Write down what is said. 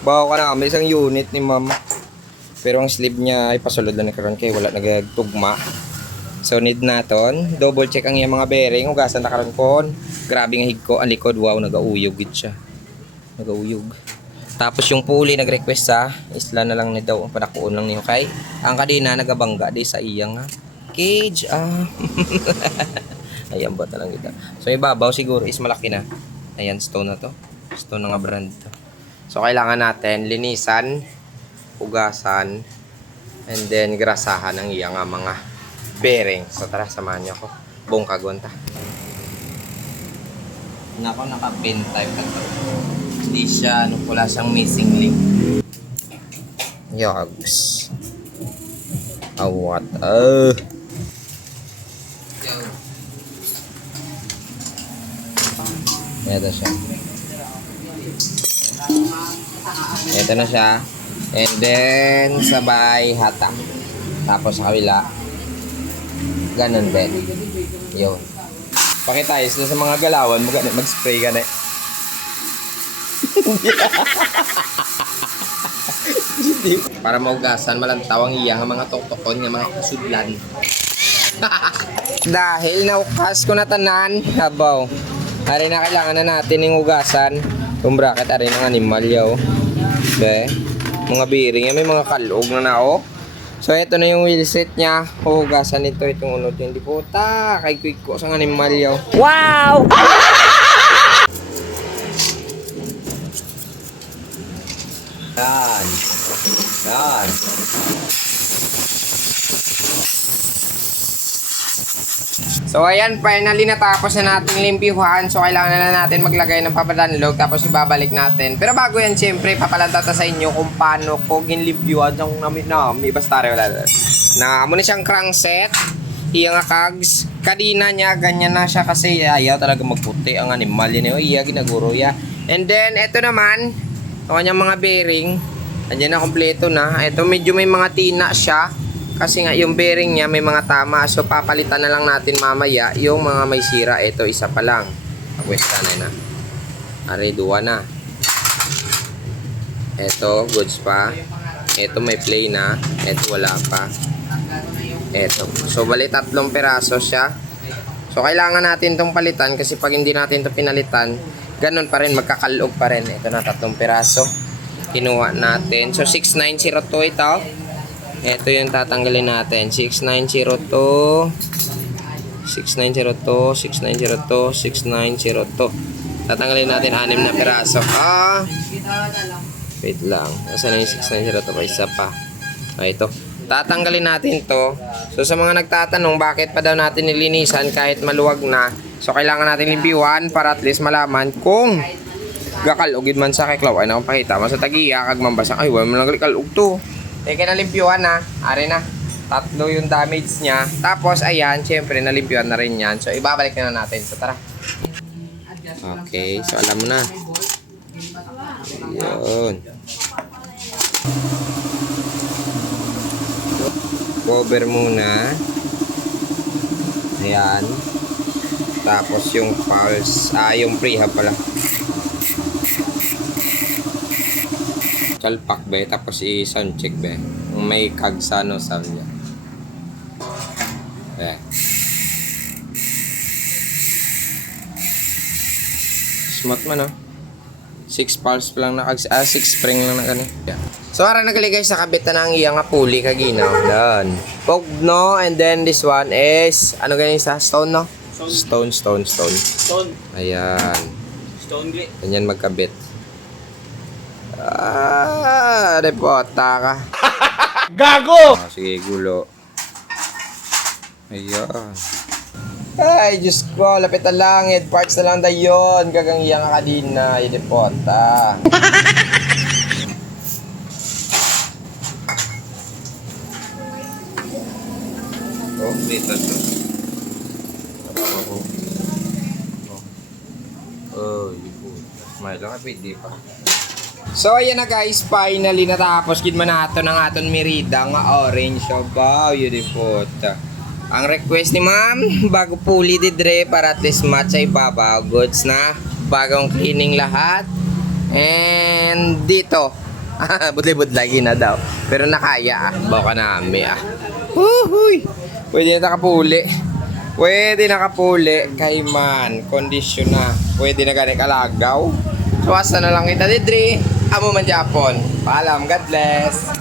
Bawa ka na, may isang unit ni ma'am. Pero ang sleeve niya ay pasulod na karon kay wala nagtugma. So need naton, double check ang iyang mga bearing, ugasan na karon kon. Grabe nga higko ang likod, wow, nagauyog gid siya. Nagauyog. Tapos yung pulley nag-request sa isla na lang ni daw ang panakuon lang niyo kay. Ang kadina nagabangga di sa iyang cage. Ayan ba lang kita. So ibabaw siguro is malaki na. Ayan stone na to. Stone na nga brand to. So kailangan natin linisan, ugasan, and then grasahan ang iyang mga bearing. So tara, samahan niyo ako. Buong kagunta. Nako, naka-pin type na to. Hindi siya, wala siyang missing link. Yogs. Awat. Ito siya. Ito na siya. And then, sabay hata. Tapos sa kabila. Ganon din. Yun. Pakitayos na sa mga galawan. Mag-spray ka na. Para maugasan, malantaw ang iya ng mga toktokon ng mga kusudlan. Dahil naukas ko na tanan, habaw. Ari na kailangan na natin yung ugasan. Kung bracket, ari ng animal yaw. Okay. Mga bearing, may mga kalog na nao. So, ito na yung wheelset niya. Hugasan ito, itong unod yung diputa. Kay quick ko sa animal yaw. Wow! Yan. Yan. So ayan, finally natapos na natin limpihuhan. So kailangan na natin maglagay ng papadanlog tapos ibabalik natin. Pero bago yan, siyempre papalantata sa inyo kung paano ko ginlimpyuhan yung may basta rin wala. Na amo na siyang crankset. Iya nga kags. Kadina niya, ganyan na siya kasi ayaw talaga magputi ang animal yun. Iya, ginaguro ya. And then, eto naman, ang kanyang mga bearing. Andiyan na kompleto na. Ito medyo may mga tina siya. Kasi nga yung bearing niya may mga tama. So papalitan na lang natin mamaya yung mga may sira. Ito isa pa lang. Pagwesta na na. Are, duwa na. Ito, goods pa. Ito may play na. Ito wala pa. Ito. So bali 3 peraso siya. So kailangan natin itong palitan. Kasi pag hindi natin ito pinalitan, ganun pa rin, magkakalog pa rin. Ito na 3 peraso. Kinuha natin. So 6902 ito. Ito yung tatanggalin natin. 6902 6902 6902 6902. Tatanggalin natin 6 na peraso. Wait lang. Nasaan na yung 6902 pa? Isa pa. Ito. Tatanggalin natin to. So sa mga nagtatanong bakit pa daw natin nilinisan kahit maluwag na. So kailangan natin limpiwan para at least malaman kung gakalugid man sa kiklaw. Ay na kung pakita mo sa tagiya kag mambasa. Ay wala mo lang kalug to. Teka, nalimpyuhan na. Ari na. 3 yung damage niya. Tapos, ayan, syempre, nalimpyuhan na rin yan. So, ibabalik na natin. So, tara. Okay. So, alam mo na. Yun. Cover muna. Ayan. Tapos, yung pulse. Yung prehab pala. Kalpak be, tapos i-sound check be. May kagsano sound niya. Smooth man, oh. 6 pulse pa lang na 6 spring lang na kani. So ara nagali guys, nakabitan na ang iyang pulley kaginaw. Done. Pog no, and then this one is ano ganin sa stone no? Stone. Ayan. Stone grit. Ganyan magkabit. Repota ka. Gago! Sige, gulo. Ayan. Ay, Diyos ko, lapit na lang. Head parts na lang dayon. Gagang iyang kadina. Repota. Oh, dito to. Oh, may lang kapit, di pa. So ayan na guys, finally natapos gid man nato ng aton merida nga orange. So wow, beautiful. Ang request ni ma'am, bago pulley didre para at least match ay babaw. Goods na, bagong cleaning lahat. And dito, Budlay-budlay na daw. Pero nakaya Baka nami Huhuy. Pwede na nakapuli. Pwede nakapuli. Kayman. Kondisyon na. Pwede na gani kalagaw. Suwasta na lang kita, Didri. Amo man Japon. Paalam. God bless.